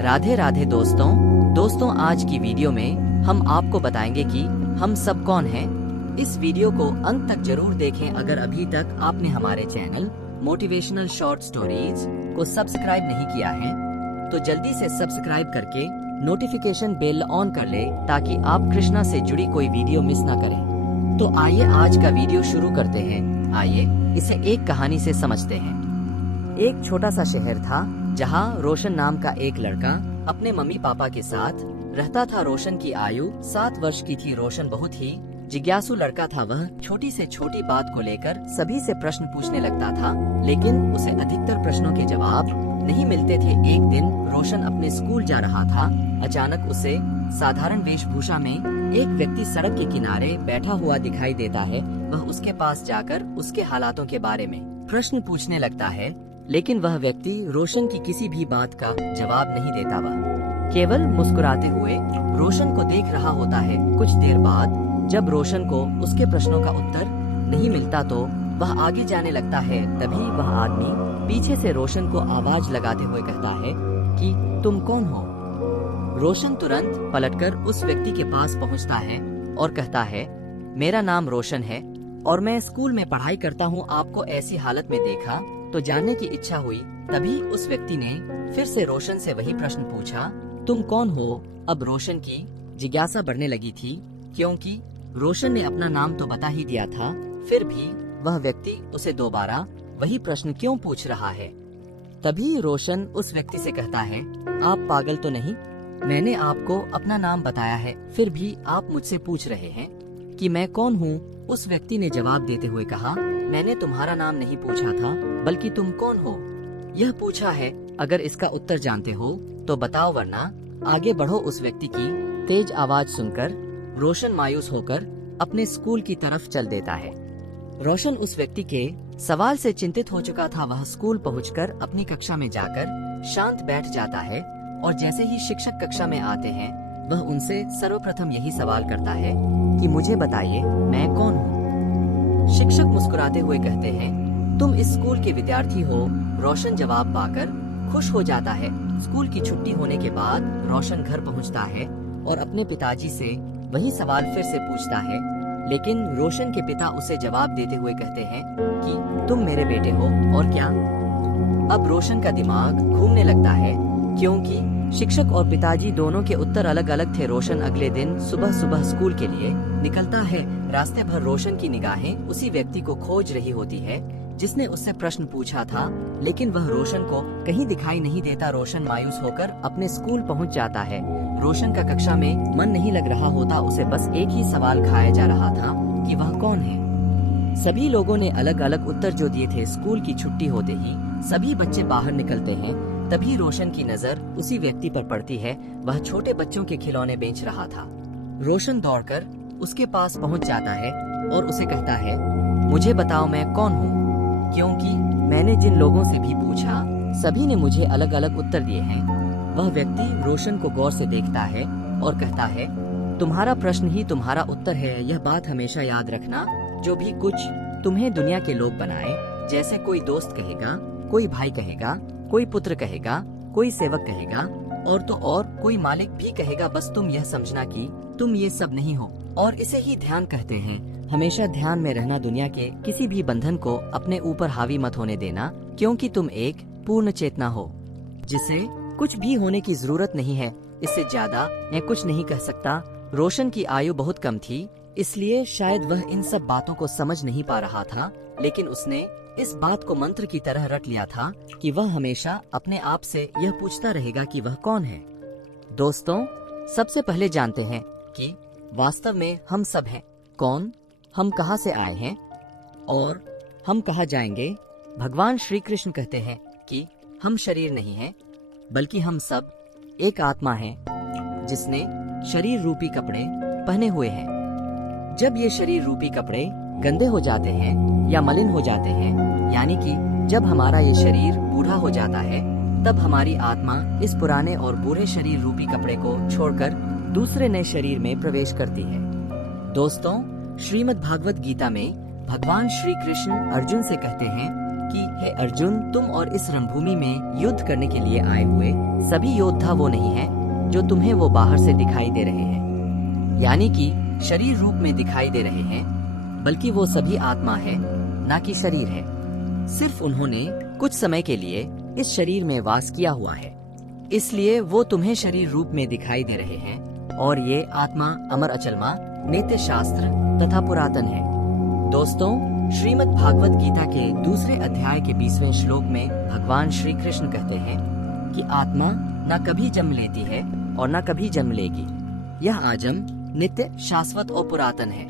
राधे राधे दोस्तों आज की वीडियो में हम आपको बताएंगे कि हम सब कौन हैं। इस वीडियो को अंत तक जरूर देखें। अगर अभी तक आपने हमारे चैनल मोटिवेशनल शॉर्ट स्टोरीज को सब्सक्राइब नहीं किया है तो जल्दी से सब्सक्राइब करके नोटिफिकेशन बेल ऑन कर ले ताकि आप कृष्णा से जुड़ी कोई वीडियो मिस ना करें। तो आइए आज का वीडियो शुरू करते हैं। आइए इसे एक कहानी से समझते हैं। एक छोटा सा शहर था जहाँ रोशन नाम का एक लड़का अपने मम्मी पापा के साथ रहता था। रोशन की आयु 7 वर्ष की थी। रोशन बहुत ही जिज्ञासु लड़का था। वह छोटी से छोटी बात को लेकर सभी से प्रश्न पूछने लगता था, लेकिन उसे अधिकतर प्रश्नों के जवाब नहीं मिलते थे। एक दिन रोशन अपने स्कूल जा रहा था। अचानक उसे साधारण वेशभूषा में एक व्यक्ति सड़क के किनारे बैठा हुआ दिखाई देता है। वह उसके पास जाकर उसके हालातों के बारे में प्रश्न पूछने लगता है, लेकिन वह व्यक्ति रोशन की किसी भी बात का जवाब नहीं देता। वह केवल मुस्कुराते हुए रोशन को देख रहा होता है। कुछ देर बाद जब रोशन को उसके प्रश्नों का उत्तर नहीं मिलता तो वह आगे जाने लगता है। तभी वह आदमी पीछे से रोशन को आवाज लगाते हुए कहता है कि तुम कौन हो। रोशन तुरंत पलटकर उस व्यक्ति के पास पहुंचता है और कहता है, मेरा नाम रोशन है और मैं स्कूल में पढ़ाई करता हूं। आपको ऐसी हालत में देखा तो जानने की इच्छा हुई। तभी उस व्यक्ति ने फिर से रोशन से वही प्रश्न पूछा, तुम कौन हो। अब रोशन की जिज्ञासा बढ़ने लगी थी, क्योंकि रोशन ने अपना नाम तो बता ही दिया था, फिर भी वह व्यक्ति उसे दोबारा वही प्रश्न क्यों पूछ रहा है। तभी रोशन उस व्यक्ति से कहता है, आप पागल तो नहीं, मैंने आपको अपना नाम बताया है, फिर भी आप मुझसे पूछ रहे हैं कि मैं कौन हूँ। उस व्यक्ति ने जवाब देते हुए कहा, मैंने तुम्हारा नाम नहीं पूछा था, बल्कि तुम कौन हो यह पूछा है। अगर इसका उत्तर जानते हो तो बताओ, वरना आगे बढ़ो। उस व्यक्ति की तेज आवाज सुनकर रोशन मायूस होकर अपने स्कूल की तरफ चल देता है। रोशन उस व्यक्ति के सवाल से चिंतित हो चुका था। वह स्कूल पहुंचकर अपनी कक्षा में जाकर शांत बैठ जाता है और जैसे ही शिक्षक कक्षा में आते हैं वह उनसे सर्वप्रथम यही सवाल करता है कि मुझे बताइए, मैं कौन हूँ। शिक्षक मुस्कुराते हुए कहते हैं, तुम इस स्कूल के विद्यार्थी हो। रोशन जवाब पाकर खुश हो जाता है। स्कूल की छुट्टी होने के बाद रोशन घर पहुंचता है और अपने पिताजी से वही सवाल फिर से पूछता है, लेकिन रोशन के पिता उसे जवाब देते हुए कहते हैं कि तुम मेरे बेटे हो और क्या। अब रोशन का दिमाग घूमने लगता है, क्योंकि शिक्षक और पिताजी दोनों के उत्तर अलग अलग थे। रोशन अगले दिन सुबह सुबह स्कूल के लिए निकलता है। रास्ते भर रोशन की निगाहें उसी व्यक्ति को खोज रही होती है जिसने उससे प्रश्न पूछा था, लेकिन वह रोशन को कहीं दिखाई नहीं देता। रोशन मायूस होकर अपने स्कूल पहुंच जाता है। रोशन का कक्षा में मन नहीं लग रहा होता। उसे बस एक ही सवाल खाया जा रहा था कि वह कौन है। सभी लोगों ने अलग अलग उत्तर जो दिए थे। स्कूल की छुट्टी होते ही सभी बच्चे बाहर निकलते हैं। तभी रोशन की नजर उसी व्यक्ति पर पड़ती है। वह छोटे बच्चों के खिलौने बेच रहा था। रोशन दौड़कर उसके पास पहुंच जाता है और उसे कहता है, मुझे बताओ, मैं कौन हूँ। क्योंकि मैंने जिन लोगों से भी पूछा सभी ने मुझे अलग अलग उत्तर दिए हैं। वह व्यक्ति रोशन को गौर से देखता है और कहता है, तुम्हारा प्रश्न ही तुम्हारा उत्तर है। यह बात हमेशा याद रखना। जो भी कुछ तुम्हें दुनिया के लोग बनाए, जैसे कोई दोस्त कहेगा, कोई भाई कहेगा, कोई पुत्र कहेगा, कोई सेवक कहेगा और तो और कोई मालिक भी कहेगा, बस तुम यह समझना कि तुम ये सब नहीं हो। और इसे ही ध्यान कहते हैं। हमेशा ध्यान में रहना। दुनिया के किसी भी बंधन को अपने ऊपर हावी मत होने देना, क्योंकि तुम एक पूर्ण चेतना हो जिसे कुछ भी होने की जरूरत नहीं है। इससे ज्यादा मैं कुछ नहीं कह सकता। रोशन की आयु बहुत कम थी, इसलिए शायद वह इन सब बातों को समझ नहीं पा रहा था, लेकिन उसने इस बात को मंत्र की तरह रट लिया था कि वह हमेशा अपने आप से यह पूछता रहेगा कि वह कौन है। दोस्तों, सबसे पहले जानते हैं कि वास्तव में हम सब हैं कौन, हम कहां से आए हैं और हम कहां जाएंगे। भगवान श्री कृष्ण कहते हैं कि हम शरीर नहीं हैं, बल्कि हम सब एक आत्मा है जिसने शरीर रूपी कपड़े पहने हुए हैं। जब ये शरीर रूपी कपड़े गंदे हो जाते हैं या मलिन हो जाते हैं, यानी कि जब हमारा ये शरीर बूढ़ा हो जाता है, तब हमारी आत्मा इस पुराने और बूढ़े शरीर रूपी कपड़े को छोड़कर दूसरे नए शरीर में प्रवेश करती है। दोस्तों, श्रीमद् भागवत गीता में भगवान श्री कृष्ण अर्जुन से कहते हैं कि हे अर्जुन, तुम और इस रणभूमि में युद्ध करने के लिए आए हुए सभी योद्धा वो नहीं हैं जो तुम्हें वो बाहर से दिखाई दे रहे हैं, यानी कि शरीर रूप में दिखाई दे रहे हैं, बल्कि वो सभी आत्मा है, ना कि शरीर है। सिर्फ उन्होंने कुछ समय के लिए इस शरीर में वास किया हुआ है, इसलिए वो तुम्हें शरीर रूप में दिखाई दे रहे हैं। और ये आत्मा अमर अचलमा, नित्य शास्त्र तथा पुरातन है। दोस्तों, श्रीमद् भागवत गीता के दूसरे अध्याय के 20वें श्लोक में भगवान श्री कृष्ण कहते हैं कि आत्मा न कभी जन्म लेती है और न कभी जन्म लेगी। यह आजम नित्य, शाश्वत और पुरातन है।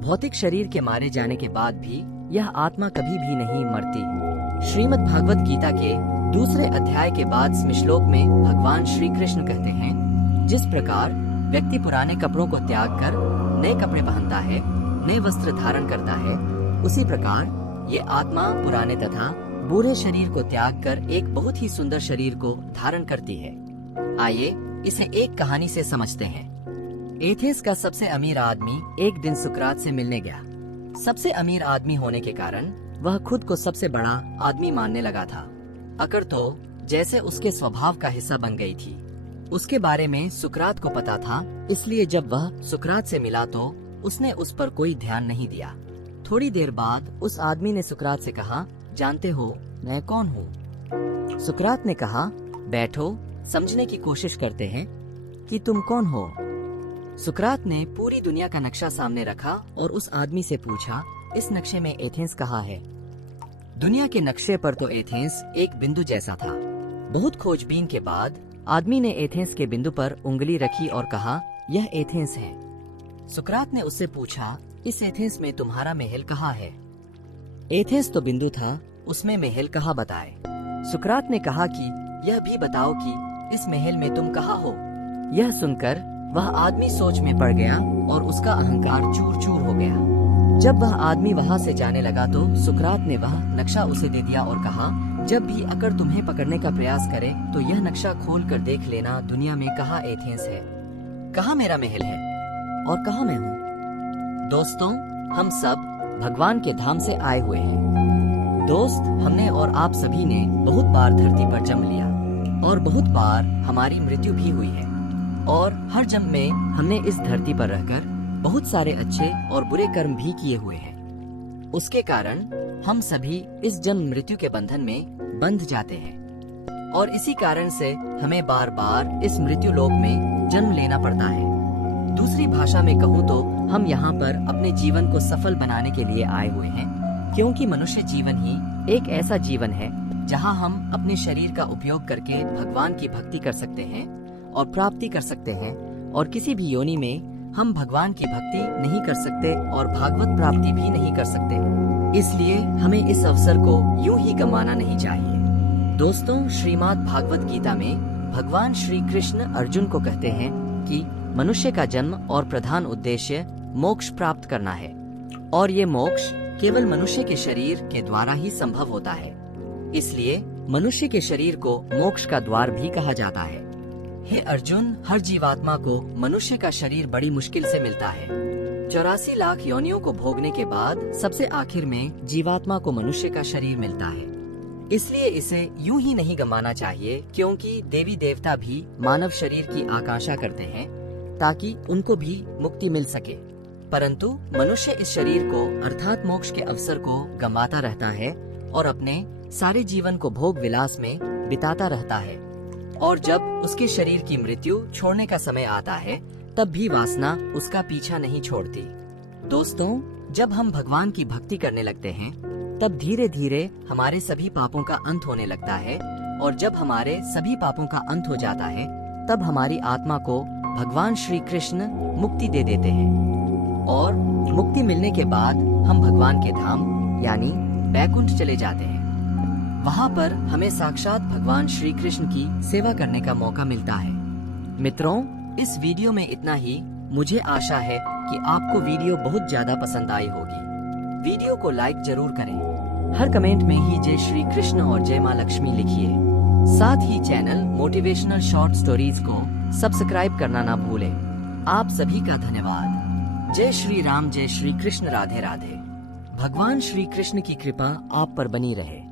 भौतिक शरीर के मारे जाने के बाद भी यह आत्मा कभी भी नहीं मरती। श्रीमद् भागवत गीता के दूसरे अध्याय के बाद श्लोक में भगवान श्री कृष्ण कहते हैं, जिस प्रकार व्यक्ति पुराने कपड़ों को त्याग कर नए कपड़े पहनता है, नए वस्त्र धारण करता है, उसी प्रकार ये आत्मा पुराने तथा बूढ़े शरीर को त्याग कर एक बहुत ही सुंदर शरीर को धारण करती है। आइए इसे एक कहानी से समझते हैं। एथेंस का सबसे अमीर आदमी एक दिन सुकरात से मिलने गया। सबसे अमीर आदमी होने के कारण वह खुद को सबसे बड़ा आदमी मानने लगा था। अकड़ तो जैसे उसके स्वभाव का हिस्सा बन गई थी। उसके बारे में सुकरात को पता था, इसलिए जब वह सुकरात से मिला तो उसने उस पर कोई ध्यान नहीं दिया। थोड़ी देर बाद उस आदमी ने सुकरात से कहा, जानते हो मैं कौन हूँ? सुकरात ने कहा, बैठो, समझने की कोशिश करते हैं कि तुम कौन हो। सुकरात ने पूरी दुनिया का नक्शा सामने रखा और उस आदमी से पूछा, इस नक्शे में एथेंस कहाँ है? दुनिया के नक्शे पर तो एथेंस एक बिंदु जैसा था। बहुत खोजबीन के बाद आदमी ने एथेंस के बिंदु पर उंगली रखी और कहा, यह एथेंस है। सुकरात ने उससे पूछा, इस एथेंस में तुम्हारा महल कहाँ है? एथेंस तो बिंदु था, उसमें महल कहाँ बताए? सुकरात ने कहा कि यह भी बताओ कि इस महल में तुम कहाँ हो? यह सुनकर वह आदमी सोच में पड़ गया और उसका अहंकार चूर चूर हो गया। जब वह आदमी वहाँ से जाने लगा तो सुकरात ने वह नक्शा उसे दे दिया और कहा, जब भी अकड़ तुम्हें पकड़ने का प्रयास करे तो यह नक्शा खोल कर देख लेना, दुनिया में कहाँ एथेंस है, कहाँ मेरा महल है और कहाँ मैं हूँ। दोस्तों, हम सब भगवान के धाम से आए हुए हैं। दोस्त, हमने और आप सभी ने बहुत बार धरती पर जन्म लिया और बहुत बार हमारी मृत्यु भी हुई है। और हर जन्म में हमने इस धरती पर रहकर बहुत सारे अच्छे और बुरे कर्म भी किए हुए हैं। उसके कारण हम सभी इस जन्म मृत्यु के बंधन में बंध जाते हैं और इसी कारण से हमें बार बार इस मृत्यु लोक में जन्म लेना पड़ता है। दूसरी भाषा में कहूँ तो हम यहाँ पर अपने जीवन को सफल बनाने के लिए आए हुए हैं, क्योंकि मनुष्य जीवन ही एक ऐसा जीवन है जहाँ हम अपने शरीर का उपयोग करके भगवान की भक्ति कर सकते हैं और प्राप्ति कर सकते हैं। और किसी भी योनि में हम भगवान की भक्ति नहीं कर सकते और भागवत प्राप्ति भी नहीं कर सकते। इसलिए हमें इस अवसर को यूं ही गंवाना नहीं चाहिए। दोस्तों, श्रीमद् भागवत गीता में भगवान श्री कृष्ण अर्जुन को कहते हैं कि मनुष्य का जन्म और प्रधान उद्देश्य मोक्ष प्राप्त करना है, और ये मोक्ष केवल मनुष्य के शरीर के द्वारा ही संभव होता है। इसलिए मनुष्य के शरीर को मोक्ष का द्वार भी कहा जाता है। हे अर्जुन, हर जीवात्मा को मनुष्य का शरीर बड़ी मुश्किल से मिलता है। 84 लाख योनियों को भोगने के बाद सबसे आखिर में जीवात्मा को मनुष्य का शरीर मिलता है। इसलिए इसे यूं ही नहीं गंवाना चाहिए, क्योंकि देवी देवता भी मानव शरीर की आकांक्षा करते हैं ताकि उनको भी मुक्ति मिल सके। परंतु मनुष्य इस शरीर को अर्थात मोक्ष के अवसर को गंवाता रहता है और अपने सारे जीवन को भोग विलास में बिताता रहता है। और जब उसके शरीर की मृत्यु छोड़ने का समय आता है, तब भी वासना उसका पीछा नहीं छोड़ती। दोस्तों, जब हम भगवान की भक्ति करने लगते हैं, तब धीरे धीरे हमारे सभी पापों का अंत होने लगता है। और जब हमारे सभी पापों का अंत हो जाता है, तब हमारी आत्मा को भगवान श्री कृष्ण मुक्ति दे देते हैं। और मुक्ति मिलने के बाद हम भगवान के धाम यानी बैकुंठ चले जाते हैं। वहाँ पर हमें साक्षात भगवान श्री कृष्ण की सेवा करने का मौका मिलता है। मित्रों, इस वीडियो में इतना ही। मुझे आशा है कि आपको वीडियो बहुत ज्यादा पसंद आई होगी। वीडियो को लाइक जरूर करें। हर कमेंट में ही जय श्री कृष्ण और जय माँ लक्ष्मी लिखिए। साथ ही चैनल मोटिवेशनल शॉर्ट स्टोरीज को सब्सक्राइब करना ना भूलें। आप सभी का धन्यवाद। जय श्री राम, जय श्री कृष्ण, राधे राधे। भगवान श्री कृष्ण की कृपा आप पर बनी रहे।